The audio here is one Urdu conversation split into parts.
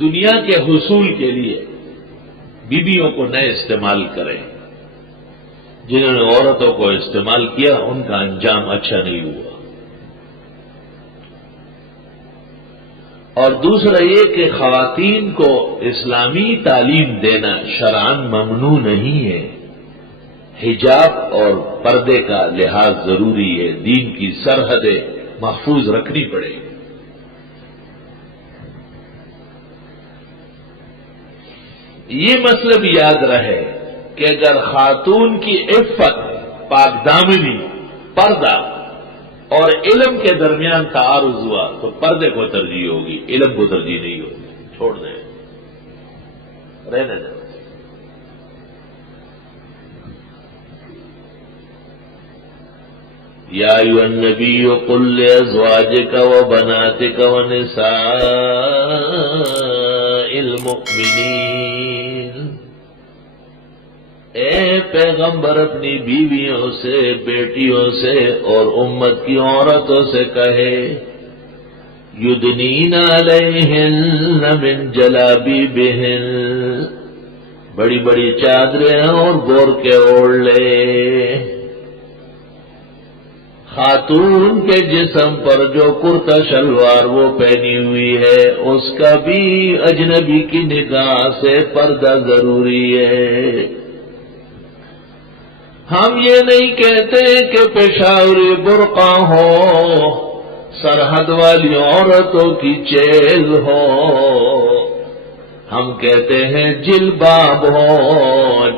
دنیا کے حصول کے لیے بیویوں کو نہ استعمال کریں. جنہوں نے عورتوں کو استعمال کیا ان کا انجام اچھا نہیں ہوا. اور دوسرا یہ کہ خواتین کو اسلامی تعلیم دینا شرعاً ممنوع نہیں ہے. حجاب اور پردے کا لحاظ ضروری ہے. دین کی سرحدیں محفوظ رکھنی پڑے گی. یہ مطلب یاد رہے کہ اگر خاتون کی عفت، پاک دامنی، پردہ اور علم کے درمیان تعارض ہوا تو پردے کو ترجیح ہوگی، علم کو ترجیح نہیں ہوگی. چھوڑ دیں، رہنے دیں. یا ایھا النبی قل لازواجک وبناتک ونساء المؤمنین، اے پیغمبر اپنی بیویوں سے، بیٹیوں سے اور امت کی عورتوں سے کہے یدنین علیہن من جلابیبہن، بڑی بڑی چادریں اور گور کے اوڑھ لے. خاتون کے جسم پر جو کرتا شلوار وہ پہنی ہوئی ہے اس کا بھی اجنبی کی نگاہ سے پردہ ضروری ہے. ہم یہ نہیں کہتے کہ پشاوری برقع ہو، سرحد والی عورتوں کی چیل ہو. ہم کہتے ہیں جلباب ہو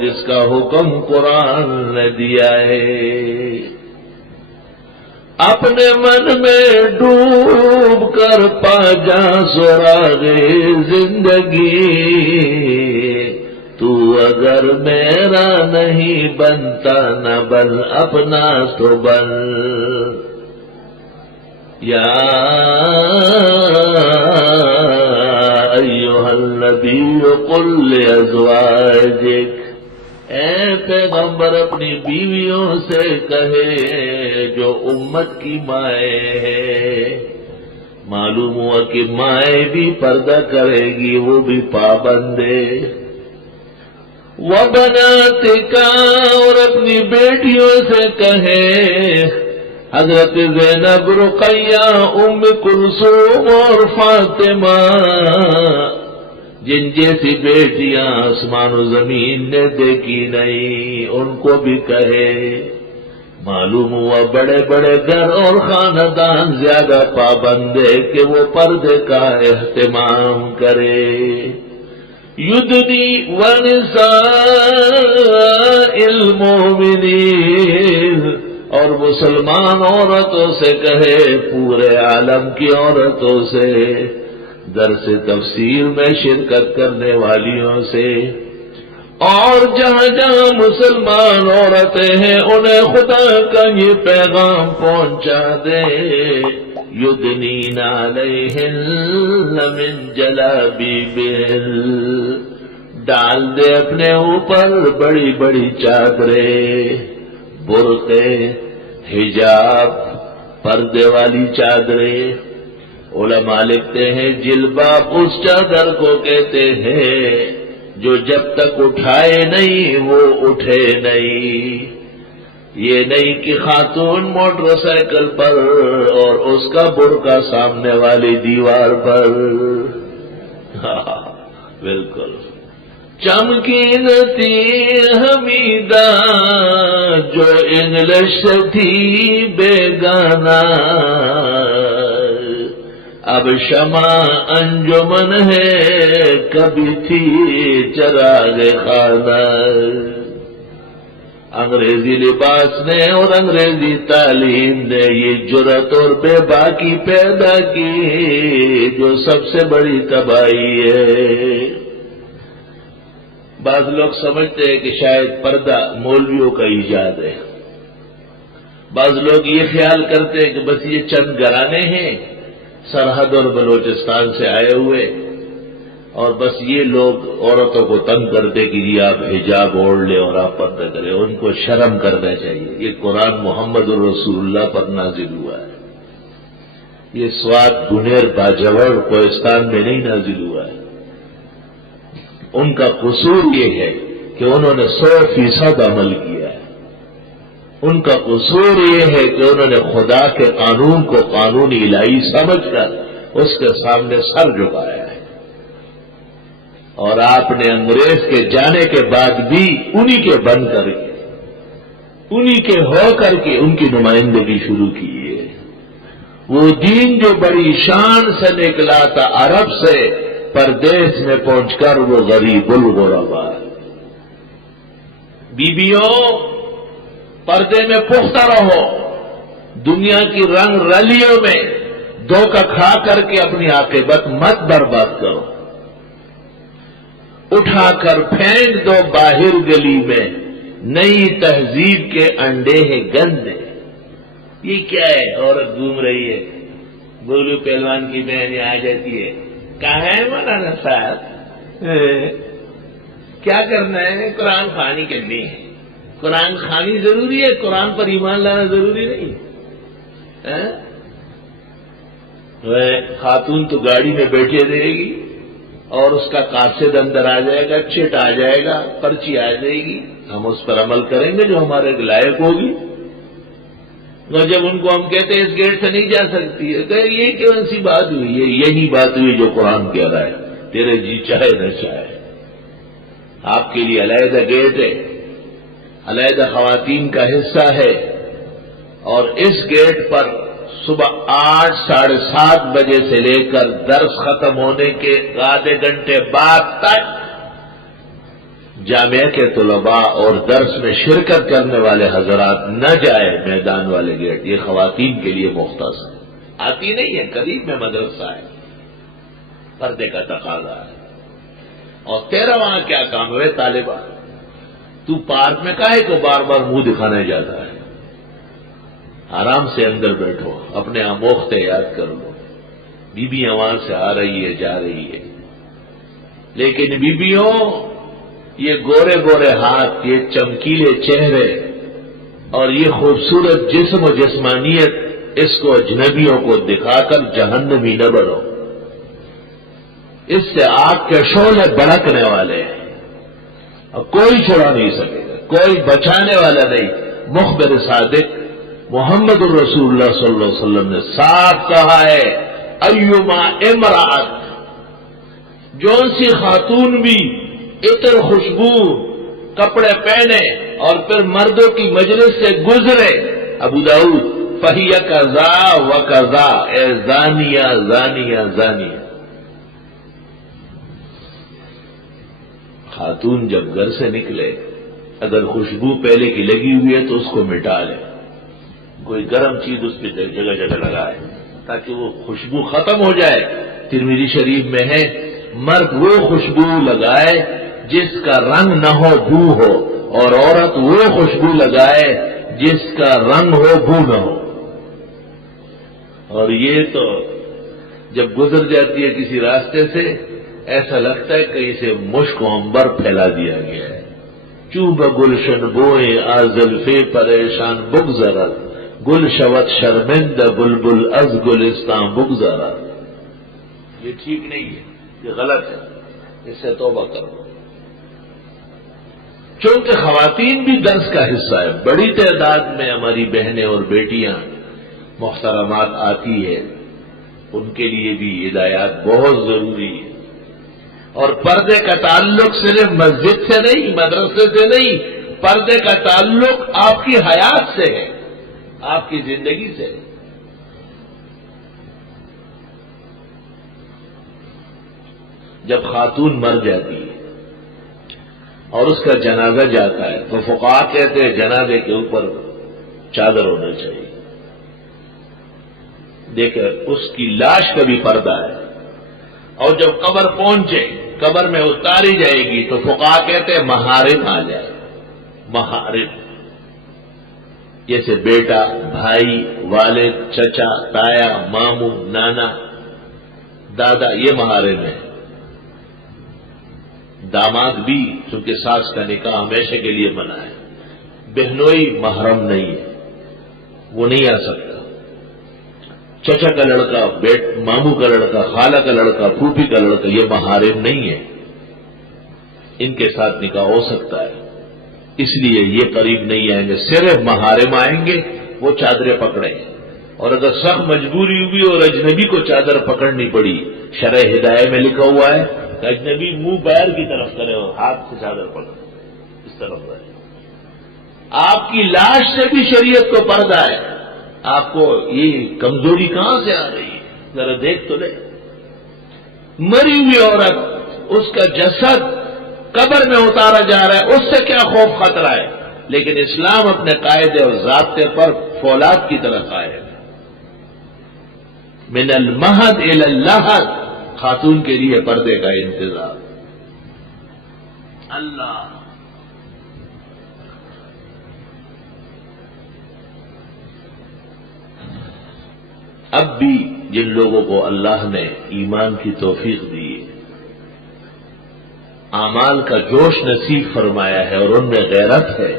جس کا حکم قرآن نے دیا ہے. اپنے من میں ڈوب کر پا جا سراغ زندگی، تو اگر میرا نہیں بنتا نہ بن اپنا تو بن. یا ایھا النبی قل لازواجک، اے پیغمبر اپنی بیویوں سے کہے جو امت کی مائیں ہے. معلوم ہوا کہ مائیں بھی پردہ کرے گی، وہ بھی پابندے. وبناتک، اور اپنی بیٹیوں سے کہے حضرت زینب، رقیہ، ام کلثوم اور فاطمہ، جن جیسی بیٹیاں آسمان و زمین نے دیکھی نہیں، ان کو بھی کہے. معلوم ہوا بڑے بڑے گھر اور خاندان زیادہ پابند ہے کہ وہ پردے کا اہتمام کرے. یدنی ونساء المؤمنین، اور مسلمان عورتوں سے کہے، پورے عالم کی عورتوں سے، درس تفسیر میں شرکت کرنے والیوں سے، اور جہاں جہاں مسلمان عورتیں ہیں انہیں خدا کا یہ پیغام پہنچا دے. یدنین علیہن من جلابیبہن، ڈال دے اپنے اوپر بڑی بڑی چادریں، برقعے، حجاب، پردے والی چادریں. علماء لکھتے ہیں جلباب اس چادر کو کہتے ہیں جو جب تک اٹھائے نہیں وہ اٹھے نہیں. یہ نہیں کہ خاتون موٹر سائیکل پر اور اس کا برقع سامنے والی دیوار پر. بالکل. چمکی نتی حمیدہ جو انگلش تھی بیگانہ، اب شمع انجمن ہے کبھی تھی چراغ خانہ. انگریزی لباس نے اور انگریزی تعلیم نے یہ جرأت اور بے باکی پیدا کی جو سب سے بڑی تباہی ہے. بعض لوگ سمجھتے ہیں کہ شاید پردہ مولویوں کا ایجاد ہے. بعض لوگ یہ خیال کرتے ہیں کہ بس یہ چند گھرانے ہیں سرحد اور بلوچستان سے آئے ہوئے، اور بس یہ لوگ عورتوں کو تنگ کرتے کہ جی آپ حجاب اوڑھ لیں اور آپ پردہ کریں. ان کو شرم کرنا چاہیے. یہ قرآن محمد رسول اللہ پر نازل ہوا ہے. یہ سوات گنیر باجوڑ کوہستان میں نہیں نازل ہوا ہے. ان کا قصور یہ ہے کہ انہوں نے 100% عمل کیا ہے. ان کا قصور یہ ہے کہ انہوں نے خدا کے قانون کو قانون الہی سمجھ کر اس کے سامنے سر جھکایا ہے. اور آپ نے انگریز کے جانے کے بعد بھی انہی کے بن کر کے انہی کے ہو کر کے ان کی نمائندگی شروع کی ہے. وہ دین جو بڑی شان سے نکلا تھا عرب سے، پردیس میں پہنچ کر وہ غریب الغربا. بیبیوں پردے میں پختہ رہو، دنیا کی رنگ رلیوں میں دھوکہ کھا کر کے اپنی عاقبت مت برباد کرو. اٹھا کر پھینک دو باہر گلی میں، نئی تہذیب کے انڈے ہیں گندے. یہ کیا ہے؟ عورت گھوم رہی ہے، بولو پہلوان کی بہن آ جاتی ہے. کہاں ہے مولانا صاحب؟ کیا کرنا ہے؟ قرآن خوانی کرنی ہے. قرآن خوانی ضروری ہے، قرآن پر ایمان لانا ضروری نہیں. خاتون تو گاڑی میں بیٹھے رہے گی اور اس کا قاصد اندر آ جائے گا، چٹ آ جائے گا، پرچی آ جائے گی، ہم اس پر عمل کریں گے جو ہمارے لائق ہوگی. اور جب ان کو ہم کہتے ہیں اس گیٹ سے نہیں جا سکتی ہے، کہ یہ کون سی بات ہوئی ہے؟ یہی بات ہوئی جو قرآن کہہ رہا ہے، تیرے جی چاہے نہ چاہے. آپ کے لیے علیحدہ گیٹ ہے، علیحدہ خواتین کا حصہ ہے، اور اس گیٹ پر صبح 8 ساڑھے 7 بجے سے لے کر درس ختم ہونے کے آدھے گھنٹے بعد تک جامعہ کے طلباء اور درس میں شرکت کرنے والے حضرات نہ جائے میدان والے گیٹ. یہ خواتین کے لیے مختص ہے، آتی نہیں ہے. قریب میں مدرسہ ہے، پردے کا تقاضا ہے. اور تیرا وہاں کیا کام ہے طالبہ؟ تو پارک میں کاہے کو بار بار منہ دکھانے جاتا ہے؟ آرام سے اندر بیٹھو، اپنے آموختے یاد کر لو. بیویاں وہاں سے آ رہی ہے، جا رہی ہے. لیکن بیویوں، یہ گورے گورے ہاتھ، یہ چمکیلے چہرے اور یہ خوبصورت جسم و جسمانیت، اس کو اجنبیوں کو دکھا کر جہنمی نہ بنو. اس سے آگ کے شعلے بھڑکنے والے ہیں، اور کوئی چھڑا نہیں سکے گا، کوئی بچانے والا نہیں. مخبر صادق محمد الرسول اللہ صلی اللہ علیہ وسلم نے صاف کہا ہے، ایما امرأت، جون سی خاتون بھی عطر خوشبو کپڑے پہنے اور پھر مردوں کی مجلس سے گزرے، ابو داؤد، فہی کذا و کذا، اے زانیہ زانیہ زانیہ. خاتون جب گھر سے نکلے، اگر خوشبو پہلے کی لگی ہوئی ہے تو اس کو مٹا لے، کوئی گرم چیز اس پہ جگہ جگہ لگائے تاکہ وہ خوشبو ختم ہو جائے. ترمذی شریف میں ہے، مرد وہ خوشبو لگائے جس کا رنگ نہ ہو، بو ہو، اور عورت وہ خوشبو لگائے جس کا رنگ ہو، بو نہ ہو. اور یہ تو جب گزر جاتی ہے کسی راستے سے، ایسا لگتا ہے کہ اسے مشک و عنبر پھیلا دیا گیا ہے. چوب گلشن بوئے آزلفے پریشان بگذرت، گل شوت شرمند بلبل از گلستان بگذرت. یہ ٹھیک نہیں ہے، یہ غلط ہے، اس سے توبہ کرو. چونکہ خواتین بھی درس کا حصہ ہے، بڑی تعداد میں ہماری بہنیں اور بیٹیاں محترمات آتی ہے، ان کے لیے بھی ہدایات بہت ضروری ہے. اور پردے کا تعلق صرف مسجد سے نہیں، مدرسے سے نہیں، پردے کا تعلق آپ کی حیات سے ہے، آپ کی زندگی سے. جب خاتون مر جاتی ہے اور اس کا جنازہ جاتا ہے تو فقہاء کہتے ہیں جنازے کے اوپر چادر ہونا چاہیے. دیکھیں اس کی لاش کا بھی پردہ ہے، اور جب قبر پہنچے، قبر میں اتاری جائے گی تو فقہاء کہتے ہیں محارم آ جائے. محارم جیسے بیٹا، بھائی، والد، چچا، تایا، ماموں، نانا، دادا، یہ محارم ہے. داماد بھی، چونکہ ساس کا نکاح ہمیشہ کے لیے منع ہے. بہنوئی محرم نہیں ہے، وہ نہیں آ سکتا. چچا کا لڑکا، ماموں کا لڑکا، خالہ کا لڑکا، پھوپھی کا لڑکا، یہ محارم نہیں ہے. ان کے ساتھ نکاح ہو سکتا ہے، اس لیے یہ قریب نہیں آئیں گے، صرف محارم آئیں گے، وہ چادریں پکڑیں، اور اگر سخت مجبوری ہوئی اور اجنبی کو چادر پکڑنی پڑی، شرع ہدایہ میں لکھا ہوا ہے کہ اجنبی منہ باہر کی طرف کرے اور ہاتھ سے چادر پکڑے، اس طرف رہے۔ آپ کی لاش سے بھی شریعت کو پردہ ہے، آپ کو یہ کمزوری کہاں سے آ رہی ہے؟ ذرا دیکھ تو لے، مری ہوئی عورت، اس کا جسد قبر میں اتارا جا رہا ہے، اس سے کیا خوف خطرہ ہے؟ لیکن اسلام اپنے قاعدے اور ضابطے پر فولاد کی طرح قائم ہے۔ من المہد الی اللحد، خاتون کے لیے پردے کا انتظام۔ اللہ اب بھی جن لوگوں کو اللہ نے ایمان کی توفیق دی، اعمال کا جوش نصیب فرمایا ہے اور ان میں غیرت ہے،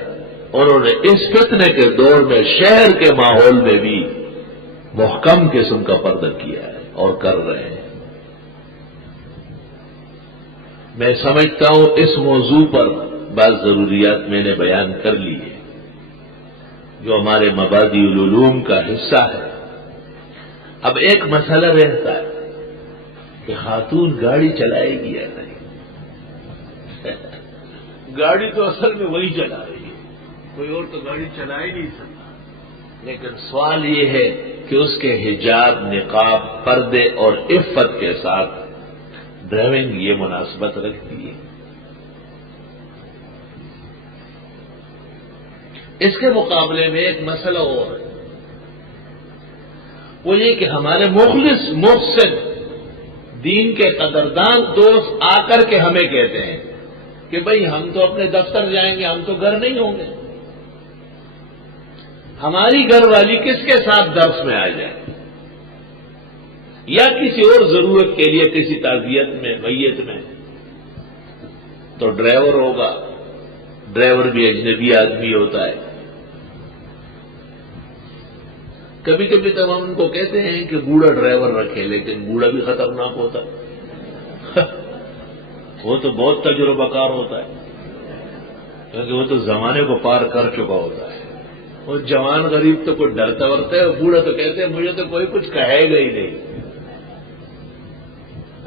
انہوں نے اس فتنے کے دور میں شہر کے ماحول میں بھی محکم قسم کا پردہ کیا ہے اور کر رہے ہیں۔ میں سمجھتا ہوں اس موضوع پر بعض ضروریات میں نے بیان کر لی ہے جو ہمارے مبادئ العلوم کا حصہ ہے۔ اب ایک مسئلہ رہتا ہے کہ خاتون گاڑی چلائے گی یا نہیں۔ گاڑی تو اصل میں وہی چلا رہی ہے، کوئی اور تو گاڑی چلا ہی نہیں سکتا، لیکن سوال یہ ہے کہ اس کے حجاب، نقاب، پردے اور عفت کے ساتھ ڈرائیونگ یہ مناسبت رکھتی ہے۔ اس کے مقابلے میں ایک مسئلہ اور ہے، وہ یہ کہ ہمارے مخلص محسن دین کے قدردان دوست آ کر کے ہمیں کہتے ہیں کہ بھئی ہم تو اپنے دفتر جائیں گے، ہم تو گھر نہیں ہوں گے، ہماری گھر والی کس کے ساتھ درس میں آ جائے یا کسی اور ضرورت کے لیے کسی تعزیت میں، میت میں، تو ڈرائیور ہوگا، ڈرائیور بھی اجنبی آدمی ہوتا ہے۔ کبھی کبھی تو ہم ان کو کہتے ہیں کہ بوڑھا ڈرائیور رکھے، لیکن بوڑھا بھی خطرناک ہوتا ہے وہ تو بہت تجربہ کار ہوتا ہے، کیونکہ وہ تو زمانے کو پار کر چکا ہوتا ہے۔ وہ جوان غریب تو کوئی ڈرتا ورتا ہے، بوڑھا تو کہتے ہیں مجھے تو کوئی کچھ کہے گا ہی نہیں۔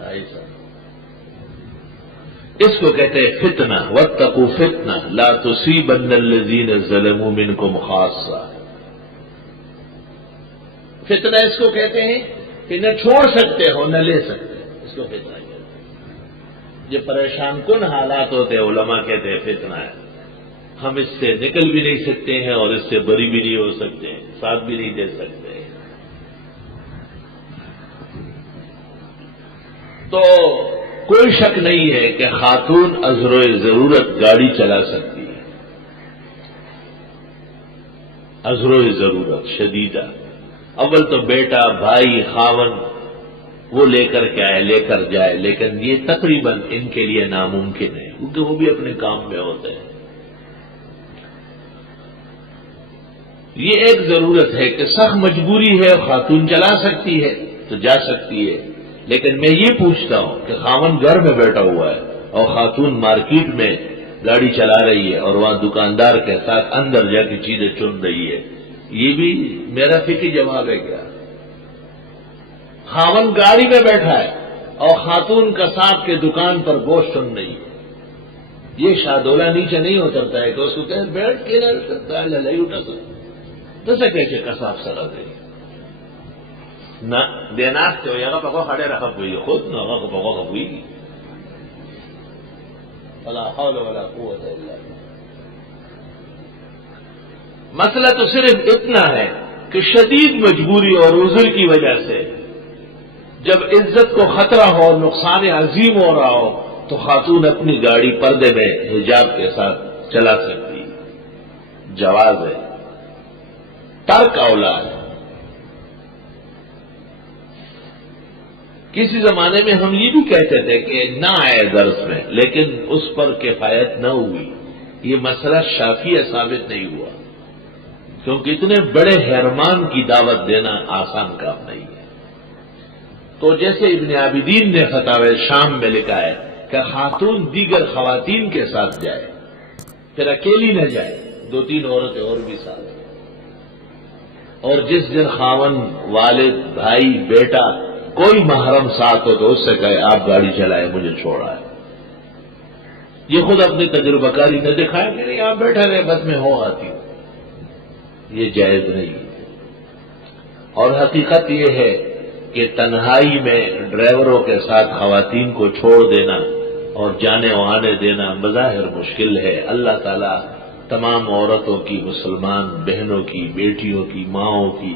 ایسا اس کو کہتے ہیں فتنہ، واتقوا فتنہ لا تصیبن الذین ظلموا منکم خاصہ۔ فتنہ اس کو کہتے ہیں کہ نہ چھوڑ سکتے ہو نہ لے سکتے، اس کو فتنہ کہتے ہیں۔ یہ پریشان کن حالات ہوتے ہیں، علماء کہتے ہیں فتنہ ہے، ہم اس سے نکل بھی نہیں سکتے ہیں اور اس سے بری بھی نہیں ہو سکتے ہیں، ساتھ بھی نہیں دے سکتے ہیں۔ تو کوئی شک نہیں ہے کہ خاتون عذر ضرورت گاڑی چلا سکتی ہے، عذر ضرورت شدیدہ۔ اول تو بیٹا، بھائی، خاون وہ لے کر کے آئے، لے کر جائے، لیکن یہ تقریباً ان کے لیے ناممکن ہے کیونکہ وہ بھی اپنے کام میں ہوتے ہیں۔ یہ ایک ضرورت ہے کہ سخت مجبوری ہے، خاتون چلا سکتی ہے تو جا سکتی ہے، لیکن میں یہ پوچھتا ہوں کہ خاون گھر میں بیٹھا ہوا ہے اور خاتون مارکیٹ میں گاڑی چلا رہی ہے اور وہاں دکاندار کے ساتھ اندر جا کے چیزیں چن رہی ہے، یہ بھی میرا فکری جواب ہے کیا؟ خاون گاڑی میں بیٹھا ہے اور خاتون کساب کے دکان پر گوشت چن رہی ہے، یہ شادولہ نیچے نہیں اترتا ہے کہ اس کو کہیں بیٹھ کے نہ سکتا ہے، للائی اٹھا سکتا تو سکے کہ کساب سرا دے نہ دینا تو یہ پکو کھڑے رکھا ہوئی خود نہ پکو ہوئی گی۔ ولا حول ولا قوت الا باللہ۔ مسئلہ تو صرف اتنا ہے کہ شدید مجبوری اور عذر کی وجہ سے جب عزت کو خطرہ ہو، نقصان عظیم ہو رہا ہو، تو خاتون اپنی گاڑی پردے میں حجاب کے ساتھ چلا سکتی، جواز ہے، ترک اولا ہے۔ کسی زمانے میں ہم یہ بھی کہتے تھے کہ نہ آئے درس میں، لیکن اس پر کفایت نہ ہوئی، یہ مسئلہ شافعیہ ثابت نہیں ہوا، کیونکہ اتنے بڑے حرمان کی دعوت دینا آسان کام نہیں ہے۔ تو جیسے ابن عابدین نے فتاوی شام میں لکھا ہے کہ خاتون دیگر خواتین کے ساتھ جائے، پھر اکیلی نہ جائے، 2-3 عورتیں اور بھی ساتھ، اور جس دن خاون، والد، بھائی، بیٹا کوئی محرم ساتھ ہو تو اس سے کہے آپ گاڑی چلائے، مجھے چھوڑا ہے۔ یہ خود اپنی تجربہ کاری نہ دکھائے کہ نہیں آپ بیٹھے رہے، بس میں ہو آتی ہوں، یہ جائز نہیں۔ اور حقیقت یہ ہے کہ تنہائی میں ڈرائیوروں کے ساتھ خواتین کو چھوڑ دینا اور جانے و آنے دینا بظاہر مشکل ہے۔ اللہ تعالیٰ تمام عورتوں کی، مسلمان بہنوں کی، بیٹیوں کی، ماؤں کی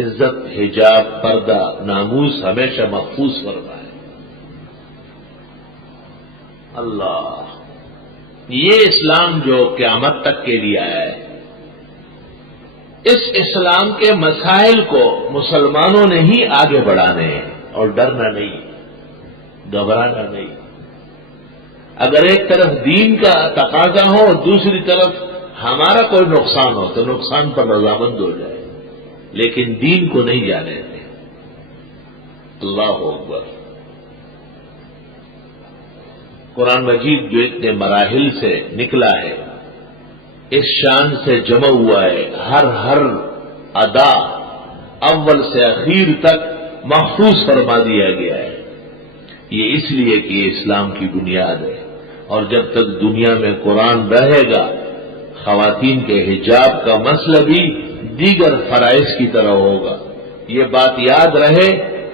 عزت، حجاب، پردہ، ناموس ہمیشہ محفوظ فرمائے۔ اللہ، یہ اسلام جو قیامت تک کے لیے آیا ہے، اس اسلام کے مسائل کو مسلمانوں نے ہی آگے بڑھانے ہیں، اور ڈرنا نہیں، گھبرانا نہیں۔ اگر ایک طرف دین کا تقاضا ہو اور دوسری طرف ہمارا کوئی نقصان ہو تو نقصان پر رضامند ہو جائے، لیکن دین کو نہیں جانے دیں۔ اللہ اکبر۔ قرآن مجید جو اتنے مراحل سے نکلا ہے، اس شان سے جمع ہوا ہے، ہر ادا اول سے اخیر تک محفوظ فرما دیا گیا ہے۔ یہ اس لیے کہ یہ اسلام کی بنیاد ہے، اور جب تک دنیا میں قرآن رہے گا، خواتین کے حجاب کا مسئلہ بھی دیگر فرائض کی طرح ہوگا۔ یہ بات یاد رہے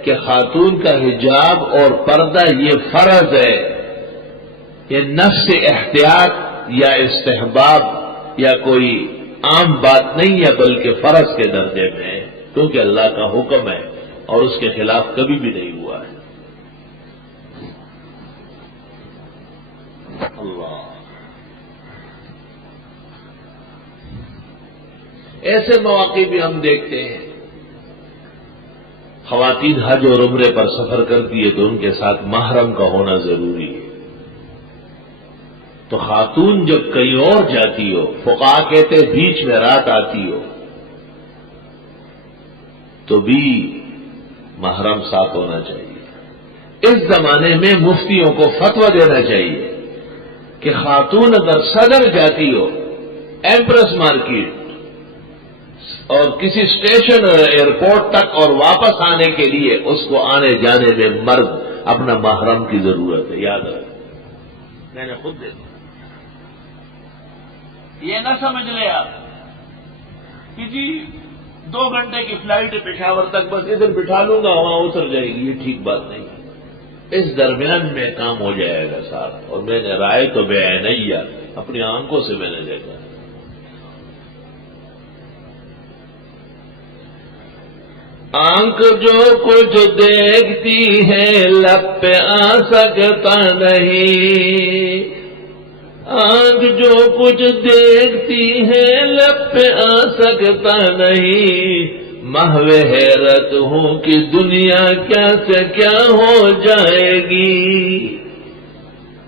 کہ خاتون کا حجاب اور پردہ یہ فرض ہے، یہ نفس احتیاط یا استحباب یا کوئی عام بات نہیں ہے، بلکہ فرض کے درجے میں ہے، کیونکہ اللہ کا حکم ہے اور اس کے خلاف کبھی بھی نہیں ہوا ہے۔ اللہ، ایسے مواقع بھی ہم دیکھتے ہیں، خواتین حج اور عمرے پر سفر کرتی ہے تو ان کے ساتھ محرم کا ہونا ضروری ہے۔ تو خاتون جب کہیں اور جاتی ہو، فقہا کہتے بیچ میں رات آتی ہو، تو بھی محرم ساتھ ہونا چاہیے۔ اس زمانے میں مفتیوں کو فتویٰ دینا چاہیے کہ خاتون اگر صدر جاتی ہو، ایمپریس مارکیٹ اور کسی اسٹیشن ایئرپورٹ تک اور واپس آنے کے لیے اس کو آنے جانے میں مرد اپنا محرم کی ضرورت ہے، یاد رکھیں، میں نے خود دیکھا۔ یہ نہ سمجھ لے آپ کہ جی 2 گھنٹے کی فلائٹ ہے پشاور تک، بس ادھر بٹھا لوں گا وہاں اتر جائے گی، یہ ٹھیک بات نہیں ہے۔ اس درمیان میں کام ہو جائے گا صاحب، اور میں نے رائے تو بے عینیہ اپنی آنکھوں سے میں نے دیکھا۔ آنکھ جو کچھ دیکھتی ہے لب پہ آ سکتا نہیں، آنکھ جو کچھ دیکھتی ہے لب پہ آ سکتا نہیں، محو حیرت ہوں کہ دنیا کیا سے کیا ہو جائے گی۔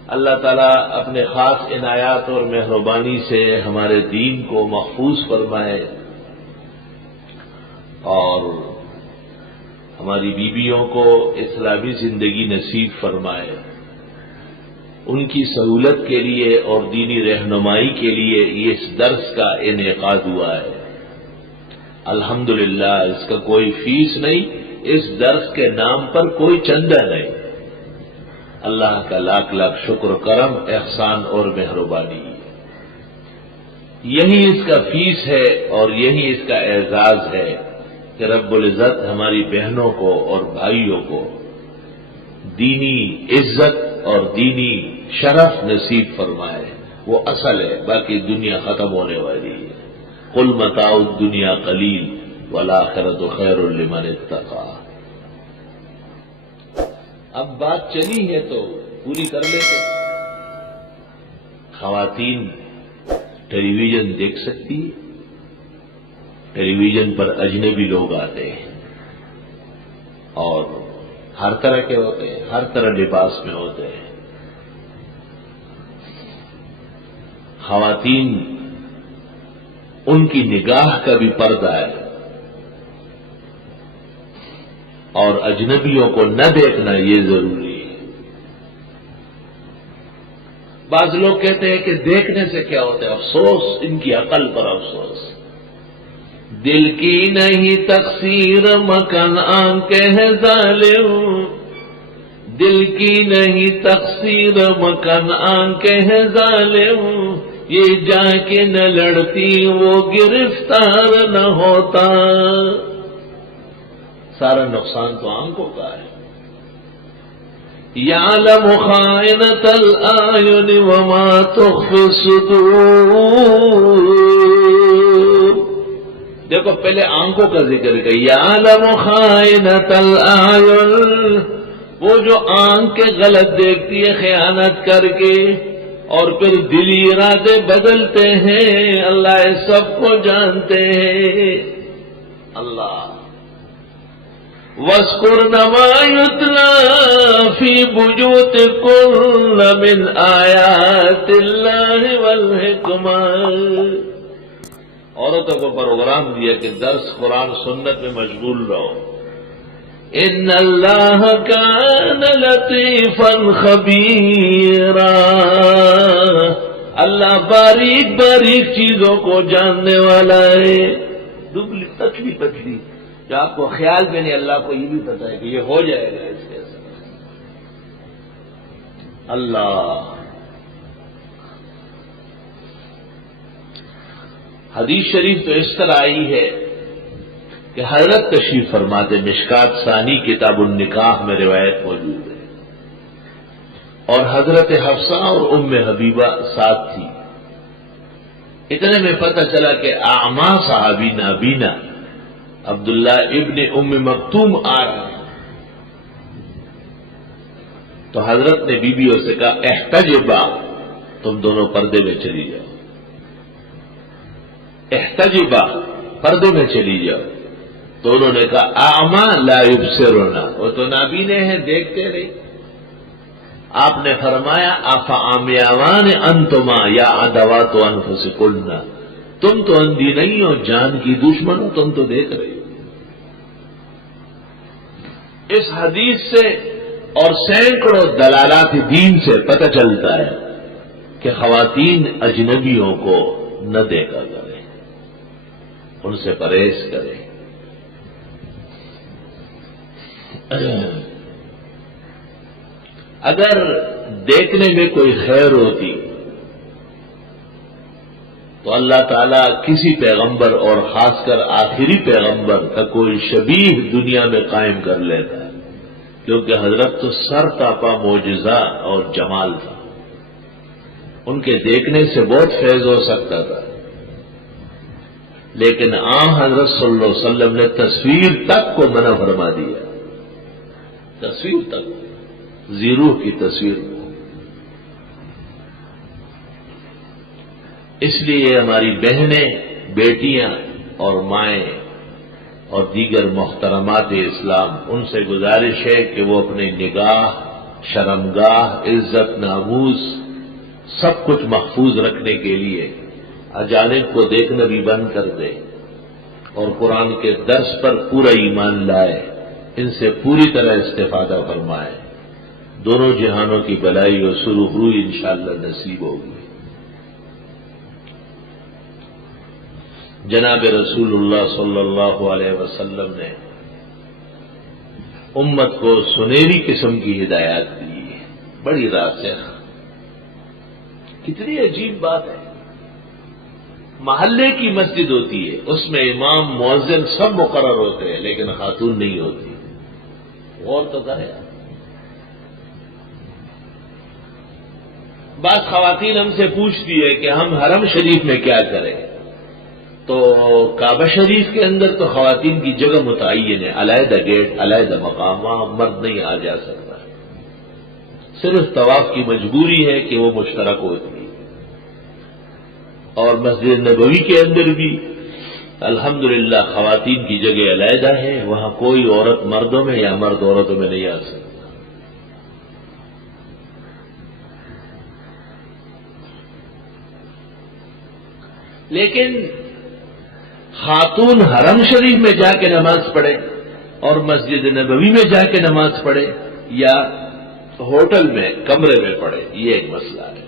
اللہ تعالیٰ اپنے خاص عنایات اور مہربانی سے ہمارے دین کو محفوظ فرمائے، اور ہماری بیویوں کو اسلامی زندگی نصیب فرمائے۔ ان کی سہولت کے لیے اور دینی رہنمائی کے لیے یہ اس درس کا انعقاد ہوا ہے۔ الحمدللہ، اس کا کوئی فیس نہیں، اس درس کے نام پر کوئی چندہ نہیں۔ اللہ کا لاکھ لاکھ شکر، کرم، احسان اور مہربانی، یہی اس کا فیس ہے اور یہی اس کا اعزاز ہے کہ رب العزت ہماری بہنوں کو اور بھائیوں کو دینی عزت اور دینی شرف نصیب فرمائے۔ وہ اصل ہے، باقی دنیا ختم ہونے والی ہے۔ قل متاع الدنیا قلیل والآخرۃ خیر لمن اتقی۔ اب بات چلی ہے تو پوری کر لیتے۔ خواتین ٹیلی ویژن دیکھ سکتی ہے، ٹیلی ویژن پر اجنبی لوگ آتے ہیں اور ہر طرح کے ہوتے ہیں، ہر طرح لباس میں ہوتے ہیں۔ خواتین ان کی نگاہ کا بھی پردہ ہے، اور اجنبیوں کو نہ دیکھنا یہ ضروری ہے۔ بعض لوگ کہتے ہیں کہ دیکھنے سے کیا ہوتا ہے؟ افسوس، ان کی عقل پر افسوس۔ دل کی نہیں تقصیر مکان آنکھیں ہے ظالم، دل کی نہیں تقصیر مکان آنکھیں ہے ظالم، یہ جا کے نہ لڑتی وہ گرفتار نہ ہوتا۔ سارا نقصان تو آنکھوں کا ہے۔ یعلم خائنۃ الاعین وما تخفی الصدور۔ دیکھو پہلے آنکھوں کا ذکر کیا، یعلم خائنۃ الاعین، وہ جو آنکھ کے غلط دیکھتی ہے خیانت کر کے اور پھر دلی ارادے بدلتے ہیں، اللہ سب کو جانتے ہیں۔ اللہ وَاذْكُرْنَ مَا يُتْلَىٰ فِي بُيُوتِكُنَّ مِنْ آيَاتِ اللَّهِ وَالْحِكْمَةِ۔ عورتوں کو پروگرام دیا کہ درس قرآن سنت میں مشغول رہو۔ ان اللہ کان لطیفا خبیرا، اللہ باریک باریک چیزوں کو جاننے والا ہے۔ دبلی پتلی پتلی جو آپ کو خیال میں نہیں، اللہ کو یہ بھی پتا ہے کہ یہ ہو جائے گا اس کے اثر۔ اللہ حدیث شریف تو اس طرح آئی ہے کہ حضرت تشریف فرماتے، مشکات ثانی کتاب النکاح میں روایت موجود ہے، اور حضرت حفصہ اور ام حبیبہ ساتھ تھی۔ اتنے میں پتہ چلا کہ اعمیٰ صحابی نابینا عبداللہ ابن ام مکتوم آ رہے ہیں، تو حضرت نے بیویوں سے کہا احتجبا، تم دونوں پردے میں چلی جاؤ، احتجبا، پردے میں چلی جاؤ۔ تو انہوں نے کہا اعمیٰ لا یبصرنا، وہ تو نابینے ہیں، دیکھتے نہیں۔ آپ نے فرمایا افعامیاوان انتما یا عدوات انفسکن، تم تو اندھی نہیں ہو، جان کی دشمن ہو، تم تو دیکھ رہے ہو۔ اس حدیث سے اور سینکڑوں دلالات دین سے پتہ چلتا ہے کہ خواتین اجنبیوں کو نہ دیکھا کریں، ان سے پرہیز کریں۔ اگر دیکھنے میں کوئی خیر ہوتی تو اللہ تعالیٰ کسی پیغمبر اور خاص کر آخری پیغمبر کا کوئی شبیہ دنیا میں قائم کر لیتا ہے، کیونکہ حضرت تو سر تاپا معجزہ اور جمال تھا، ان کے دیکھنے سے بہت فیض ہو سکتا تھا، لیکن حضرت صلی اللہ علیہ وسلم نے تصویر تک کو منع فرما دیا، تصویر تک، زیروح کی تصویر کو۔ اس لیے ہماری بہنیں، بیٹیاں اور مائیں اور دیگر محترمات اسلام، ان سے گزارش ہے کہ وہ اپنی نگاہ، شرمگاہ، عزت، ناموس سب کچھ محفوظ رکھنے کے لیے اجانب کو دیکھنا بھی بند کر دے اور قرآن کے درس پر پورا ایمان لائے، ان سے پوری طرح استفادہ فرمائے، دونوں جہانوں کی بلائی و سرخروئی انشاءاللہ نصیب ہوگی۔ جناب رسول اللہ صلی اللہ علیہ وسلم نے امت کو سنہری قسم کی ہدایات دی ہے، بڑی راسخ۔ کتنی عجیب بات ہے، محلے کی مسجد ہوتی ہے، اس میں امام، مؤذن سب مقرر ہوتے ہیں، لیکن خاتون نہیں ہوتی۔ غور تو کریں۔ بعض خواتین ہم سے پوچھتی ہے کہ ہم حرم شریف میں کیا کریں، تو کعبہ شریف کے اندر تو خواتین کی جگہ متعین ہے، علیحدہ گیٹ، علیحدہ مقام، وہاں مرد نہیں آ جا سکتا، صرف طواف کی مجبوری ہے کہ وہ مشترک ہوتی ہے۔ اور مسجد نبوی کے اندر بھی الحمدللہ خواتین کی جگہ علیحدہ ہے، وہاں کوئی عورت مردوں میں یا مرد عورتوں میں نہیں آ سکتا۔ لیکن خاتون حرم شریف میں جا کے نماز پڑھے اور مسجد نبوی میں جا کے نماز پڑھے یا ہوٹل میں کمرے میں پڑھے، یہ ایک مسئلہ ہے۔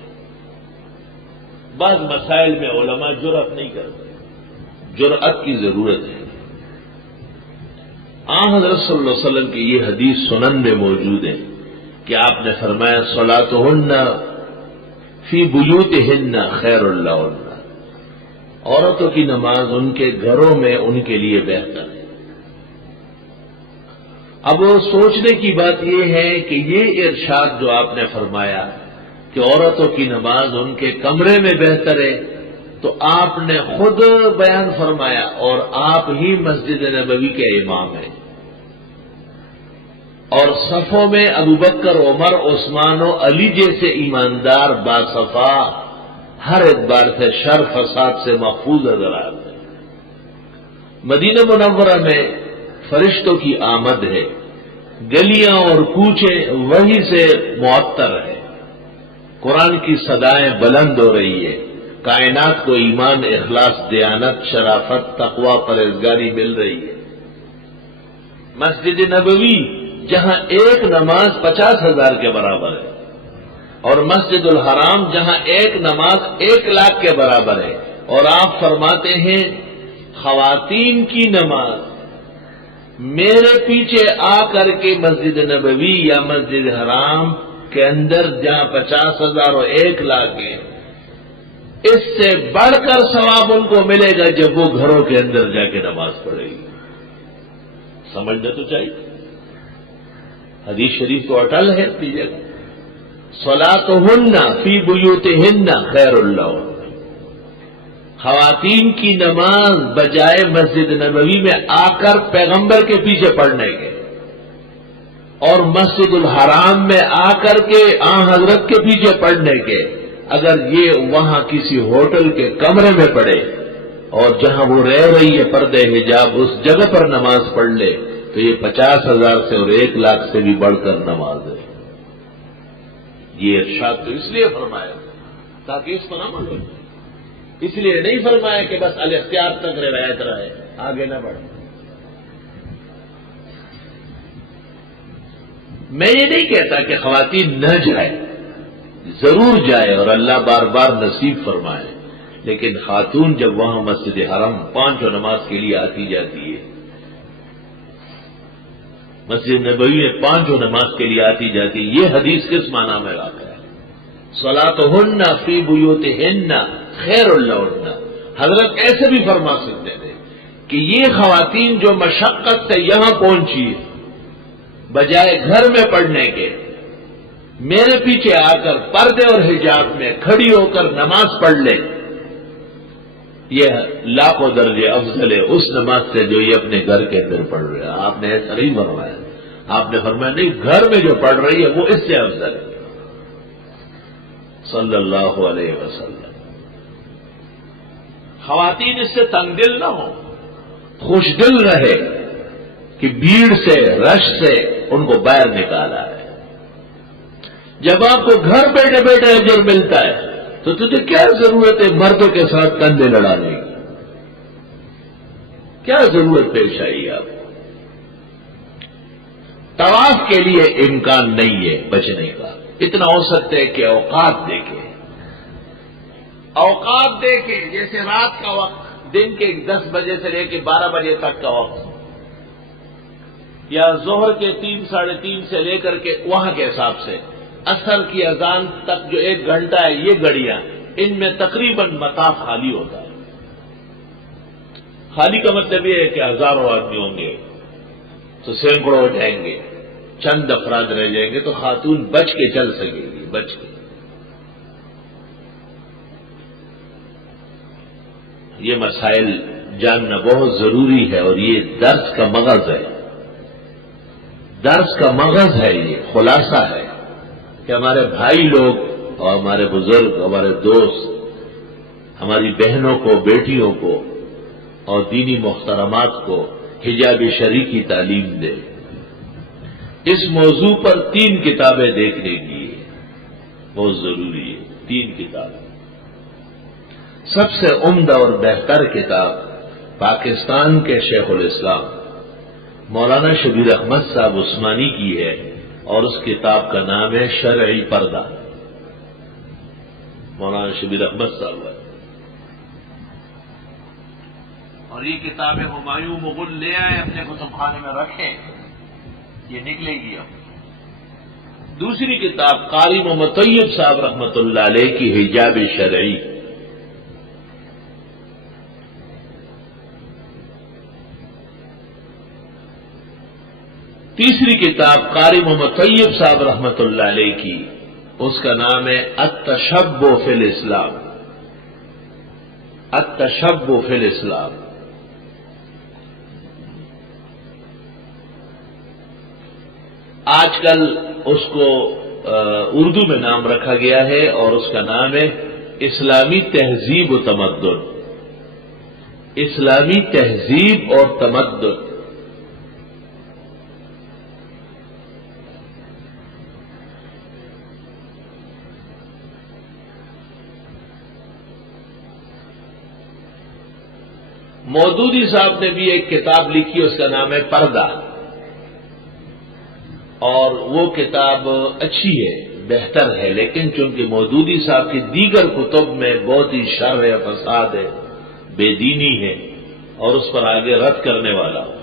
بعض مسائل میں علماء جرأت نہیں کرتے، جرأت کی ضرورت ہے۔ حضرت صلی اللہ علیہ وسلم کی یہ حدیث سنن میں موجود ہے کہ آپ نے فرمایا صلاتہن فی بیوتہن خیر لہن، عورتوں کی نماز ان کے گھروں میں ان کے لیے بہتر ہے۔ اب سوچنے کی بات یہ ہے کہ یہ ارشاد جو آپ نے فرمایا کہ عورتوں کی نماز ان کے کمرے میں بہتر ہے، تو آپ نے خود بیان فرمایا اور آپ ہی مسجد نبوی کے امام ہیں، اور صفوں میں ابوبکر، عمر، عثمان و علی جیسے ایماندار باصفا ہر اعتبار سے شر فساد سے محفوظ نظر آتے ہیں۔ مدینہ منورہ میں فرشتوں کی آمد ہے، گلیاں اور کوچے وہی سے معطر ہے، قرآن کی صدائیں بلند ہو رہی ہے، کائنات کو ایمان، اخلاص، دیانت، شرافت، تقوی، پرہیزگاری مل رہی ہے۔ مسجد نبوی جہاں ایک نماز 50,000 کے برابر ہے، اور مسجد الحرام جہاں ایک نماز 1,00,000 کے برابر ہے، اور آپ فرماتے ہیں خواتین کی نماز میرے پیچھے آ کر کے مسجد نبوی یا مسجد حرام کے اندر جہاں 50,000 اور 1,00,000 ہے، اس سے بڑھ کر ثواب ان کو ملے گا جب وہ گھروں کے اندر جا کے نماز پڑھے گی۔ سمجھنا تو چاہیے، حدیث شریف تو اٹل ہے اپنی جگہ، صلاتہن فی بیوتہن خیر لہن، خواتین کی نماز بجائے مسجد نبوی میں آ کر پیغمبر کے پیچھے پڑھنے کے، اور مسجد الحرام میں آ کر کے حضرت کے پیچھے پڑھنے کے، اگر یہ وہاں کسی ہوٹل کے کمرے میں پڑھے اور جہاں وہ رہ رہی ہے پردے حجاب اس جگہ پر نماز پڑھ لے تو یہ 50,000 سے اور 1,00,000 سے بھی بڑھ کر نماز ہے۔ یہ ارشاد تو اس لیے فرمایا تاکہ اس کو نہ مانو، اس لیے نہیں فرمایا کہ بس الاختیار تک روایت رہے، آگے نہ بڑھے۔ میں یہ نہیں کہتا کہ خواتین نہ جائے، ضرور جائے اور اللہ بار بار نصیب فرمائے، لیکن خاتون جب وہاں مسجد حرم 5 نماز کے لیے آتی جاتی ہے، مسجد نبوی میں 5 نماز کے لیے آتی جاتی ہے، یہ حدیث کس معنی میں واقع ہے؟ صلاتہن فی بیوتہن خیر لہن، حضرت ایسے بھی فرما سکتے تھے کہ یہ خواتین جو مشقت سے یہاں پہنچی ہے بجائے گھر میں پڑھنے کے، میرے پیچھے آ کر پردے اور حجاب میں کھڑی ہو کر نماز پڑھ لیں، یہ لاکھوں درجے افضل ہے اس نماز سے جو یہ اپنے گھر کے اندر پڑھ رہے ہیں۔ آپ نے ایسا نہیں فرمایا، آپ نے فرمایا نہیں، گھر میں جو پڑھ رہی ہے وہ اس سے افضل ہے، صلی اللہ علیہ وسلم۔ خواتین اس سے تنگ دل نہ ہو، خوش دل رہے کہ بھیڑ سے، رش سے ان کو باہر نکالا ہے۔ جب آپ کو گھر بیٹھے بیٹھے اجر ملتا ہے تو تجھے کیا ضرورت ہے مردوں کے ساتھ کندھے لڑانے کی؟ کیا ضرورت پیش آئی آپ کو؟ طواف کے لیے امکان نہیں ہے بچنے کا، اتنا ہو سکتا ہے کہ اوقات دیکھیں، اوقات دیکھیں، جیسے رات کا وقت دن کے 10 بجے سے لے کے 12 بجے تک کا وقت، یا ظہر کے 3 ساڑھے 3 سے لے کر کے وہاں کے حساب سے عصر کی اذان تک جو 1 گھنٹہ ہے، یہ گھڑیاں، ان میں تقریباً مطاف خالی ہوتا ہے۔ خالی کا مطلب یہ ہے کہ ہزاروں آدمی ہوں گے تو سینکڑوں ہو جائیں گے، چند افراد رہ جائیں گے تو خاتون بچ کے چل سکے گی، بچ کے۔ یہ مسائل جاننا بہت ضروری ہے، اور یہ درس کا مغز ہے، درس کا مغز ہے، یہ خلاصہ ہے کہ ہمارے بھائی لوگ اور ہمارے بزرگ، ہمارے دوست، ہماری بہنوں کو، بیٹیوں کو اور دینی محترمات کو حجاب شرعی کی تعلیم دے۔ اس موضوع پر 3 کتابیں دیکھنے کی بہت ضروری ہے، 3 کتابیں۔ سب سے عمدہ اور بہتر کتاب پاکستان کے شیخ الاسلام مولانا شبیر احمد صاحب عثمانی کی ہے، اور اس کتاب کا نام ہے شرعی پردہ۔ مولانا شبیر احمد صاحب ہے. اور یہ کتاب ہمایوں مغل لے آئے اپنے کتب خانے میں رکھیں، یہ نکلے گی اب. دوسری کتاب قاری محمد طیب صاحب رحمۃ اللہ علیہ کی حجاب شرعی. تیسری کتاب قاری محمد طیب صاحب رحمۃ اللہ علیہ کی، اس کا نام ہے التشبع فی الاسلام. التشبع فی الاسلام. آج کل اس کو اردو میں نام رکھا گیا ہے اور اس کا نام ہے اسلامی تہذیب و تمدن. اسلامی تہذیب اور تمدن. مودودی صاحب نے بھی ایک کتاب لکھی، اس کا نام ہے پردہ، اور وہ کتاب اچھی ہے، بہتر ہے، لیکن چونکہ مودودی صاحب کی دیگر کتب میں بہت ہی شر ہے، فساد ہے، بے دینی ہے، اور اس پر آگے رد کرنے والا ہو،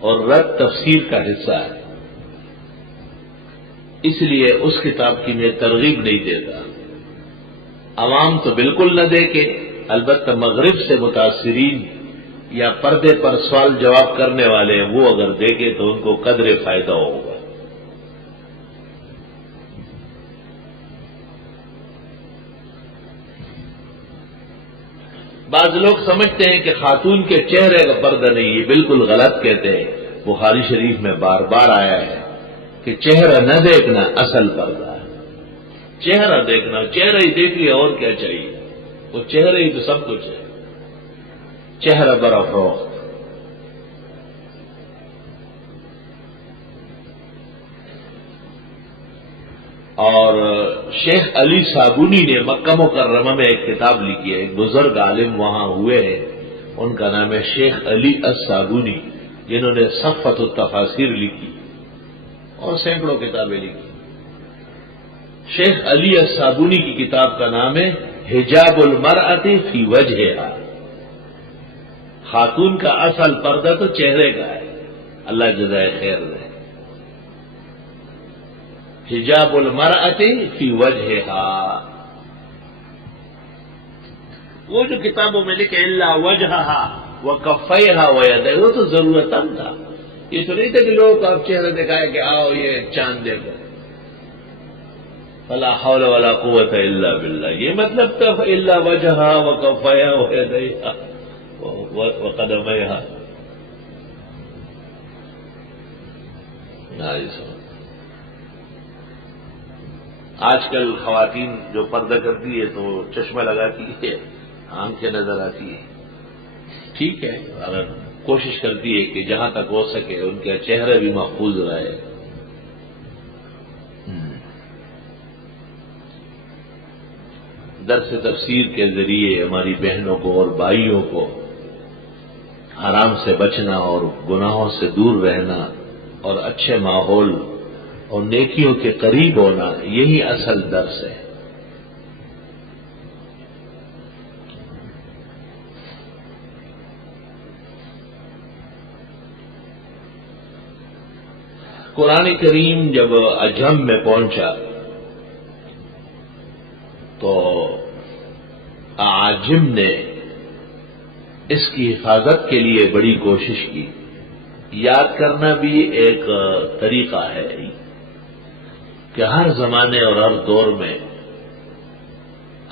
اور رد تفسیر کا حصہ ہے، اس لیے اس کتاب کی میں ترغیب نہیں دیتا. عوام تو بالکل نہ دیکھے، البتہ مغرب سے متاثرین یا پردے پر سوال جواب کرنے والے وہ اگر دیکھے تو ان کو قدر فائدہ ہوگا. بعض لوگ سمجھتے ہیں کہ خاتون کے چہرے کا پردہ نہیں، یہ بالکل غلط کہتے ہیں. بخاری شریف میں بار بار آیا ہے کہ چہرہ نہ دیکھنا اصل پردہ ہے. چہرہ دیکھنا، چہرہ ہی دیکھ لیا اور کیا چاہیے، وہ چہرہ ہی تو سب کچھ ہے. چہرہ برافروخت. اور شیخ علی صابونی نے مکہ مکرمہ میں ایک کتاب لکھی ہے، ایک بزرگ عالم وہاں ہوئے ہیں، ان کا نام ہے شیخ علی الصابونی، جنہوں نے صفۃ التفاسیر لکھی اور سینکڑوں کتابیں لکھی. شیخ علی الصابونی کی کتاب کا نام ہے حجاب المرأۃ فی وجہہا. خاتون کا اصل پردہ تو چہرے کا ہے، اللہ جزائے خیر دے. حجاب المرأۃ فی وجہہا. وہ جو کتابوں میں لکھے الا وجہہا وکفیہا ویدیہا، وہ تو ضرورتاً تھا. یہ تو نہیں تھا کہ لوگوں کو آپ چہرہ دکھائے کہ آؤ یہ چاند دیکھو. فلا حول ولا قوت الا باللہ، یہ مطلب تھا الا وجہہا وکفیہا ویدیہا وقدمیہا. آج کل خواتین جو پردہ کرتی ہے تو چشمہ لگاتی ہے، آنکھیں نظر آتی ہے، ٹھیک ہے، اگر کوشش کرتی ہے کہ جہاں تک ہو سکے ان کا چہرہ بھی محفوظ رہے. درس تفسیر کے ذریعے ہماری بہنوں کو اور بھائیوں کو حرام سے بچنا اور گناہوں سے دور رہنا اور اچھے ماحول اور نیکیوں کے قریب ہونا، یہی اصل درس ہے. قرآن کریم جب عجم میں پہنچا تو عاجم نے اس کی حفاظت کے لیے بڑی کوشش کی. یاد کرنا بھی ایک طریقہ ہے کہ ہر زمانے اور ہر دور میں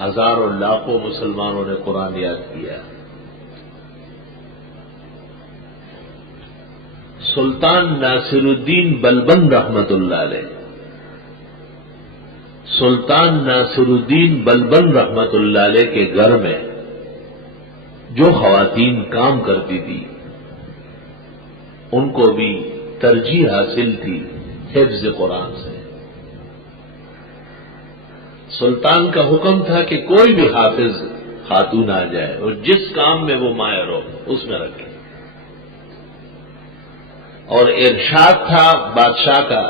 ہزاروں لاکھوں مسلمانوں نے قرآن یاد کیا. سلطان ناصر الدین بلبن رحمت اللہ علیہ، سلطان ناصر الدین بلبن رحمت اللہ علیہ کے گھر میں جو خواتین کام کرتی تھی ان کو بھی ترجیح حاصل تھی حفظ قرآن سے. سلطان کا حکم تھا کہ کوئی بھی حافظ خاتون آ جائے اور جس کام میں وہ ماہر ہو اس میں رکھے. اور ارشاد تھا بادشاہ کا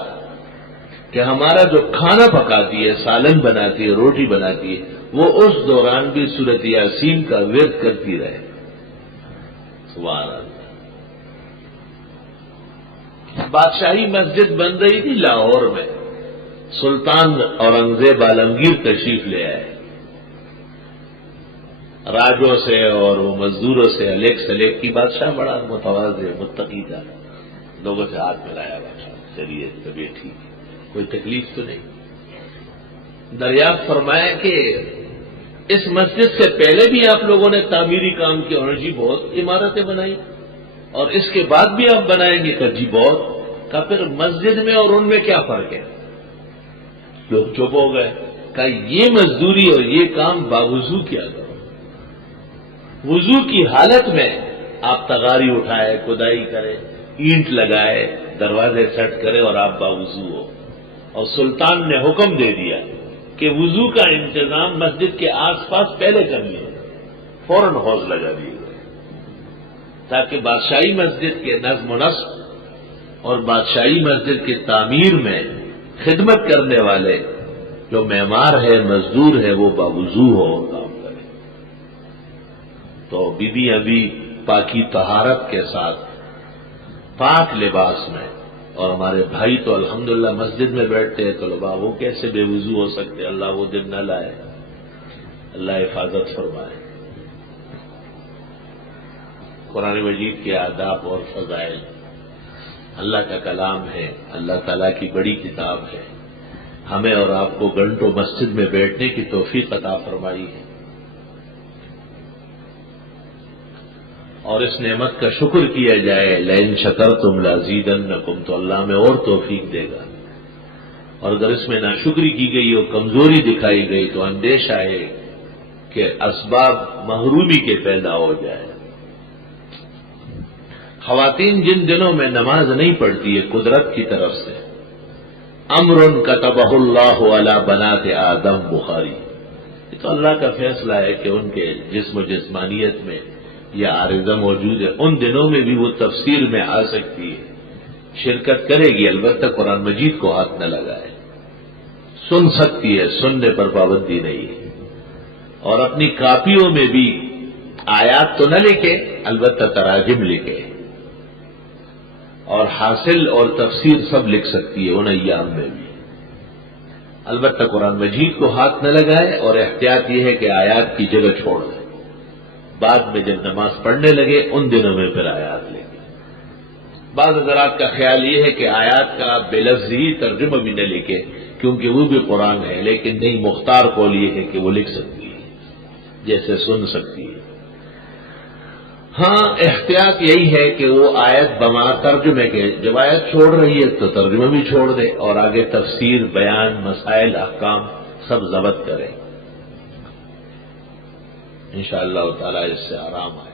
کہ ہمارا جو کھانا پکاتی ہے، سالن بناتی ہے، روٹی بناتی ہے، وہ اس دوران بھی سورۃ یاسین کا ورد کرتی رہے. سبحان اللہ. بادشاہی مسجد بن رہی تھی لاہور میں. سلطان اورنگزیب عالمگیر تشریف لے آئے. راجوں سے اور وہ مزدوروں سے الیک سلیک کی. بادشاہ بڑا متواضع متقی تھا. لوگوں سے ہاتھ ملایا. بادشاہ چلیے طبیعت ٹھیک ہے, کوئی تکلیف تو نہیں. دریافت فرمایا کہ اس مسجد سے پہلے بھی آپ لوگوں نے تعمیری کام کیا. اور جی بہت عمارتیں بنائی, اور اس کے بعد بھی آپ بنائیں گے. کہ جی بہت. کہا پھر مسجد میں اور ان میں کیا فرق ہے؟ لوگ چپ ہو گئے. کہا یہ مزدوری اور یہ کام باوضو کیا کرو. وضو کی حالت میں آپ تغاری اٹھائے, کدائی کرے, اینٹ لگائے, دروازے سیٹ کرے اور آپ باوضو ہو. اور سلطان نے حکم دے دیا کہ وضو کا انتظام مسجد کے آس پاس پہلے کر لیا. فوراً حوض لگا دیے گئے تاکہ بادشاہی مسجد کے نظم و نسق اور بادشاہی مسجد کی تعمیر میں خدمت کرنے والے جو معمار ہے, مزدور ہے, وہ باوضو ہو اور کام کرے. تو بی ابھی پاکی طہارت کے ساتھ پاک لباس میں, اور ہمارے بھائی تو الحمدللہ مسجد میں بیٹھتے ہیں طلباء, وہ کیسے بے وضو ہو سکتے؟ اللہ وہ دن نہ لائے. اللہ حفاظت فرمائے. قرآن مجید کے آداب اور فضائل اللہ کا کلام ہے, اللہ تعالیٰ کی بڑی کتاب ہے. ہمیں اور آپ کو گھنٹوں مسجد میں بیٹھنے کی توفیق عطا فرمائی ہے, اور اس نعمت کا شکر کیا جائے. لئن شکرتم لازیدنکم, تو اللہ میں اور توفیق دے گا. اور اگر اس میں ناشکری کی گئی اور کمزوری دکھائی گئی تو اندیشہ ہے کہ اسباب محرومی کے پیدا ہو جائے. خواتین جن دنوں میں نماز نہیں پڑھتی ہے قدرت کی طرف سے, امر کتبہ اللہ علی بنات آدم, بخاری. یہ تو اللہ کا فیصلہ ہے کہ ان کے جسم و جسمانیت میں یہ عارضہ موجود ہے. ان دنوں میں بھی وہ تفسیر میں آ سکتی ہے, شرکت کرے گی, البتہ قرآن مجید کو ہاتھ نہ لگائے. سن سکتی ہے, سننے پر پابندی نہیں ہے. اور اپنی کاپیوں میں بھی آیات تو نہ لکھے, البتہ تراجم لکھے. اور حاصل اور تفسیر سب لکھ سکتی ہے ان ایام میں بھی, البتہ قرآن مجید کو ہاتھ نہ لگائے. اور احتیاط یہ ہے کہ آیات کی جگہ چھوڑ دے. بعد میں جب نماز پڑھنے لگے ان دنوں میں پھر آیات لیں گے. بعض حضرات کا خیال یہ ہے کہ آیات کا بے لفظی ترجمہ بھی نہ لکھے کیونکہ وہ بھی قرآن ہے, لیکن نہیں, مختار قول یہ ہے کہ وہ لکھ سکتی ہے جیسے سن سکتی ہے. ہاں احتیاط یہی ہے کہ وہ آیت بما ترجمے کے, جب آیت چھوڑ رہی ہے تو ترجمہ بھی چھوڑ دے, اور آگے تفسیر, بیان, مسائل, احکام سب ضبط کرے. انشاءاللہ تعالی اس سے آرام آئے.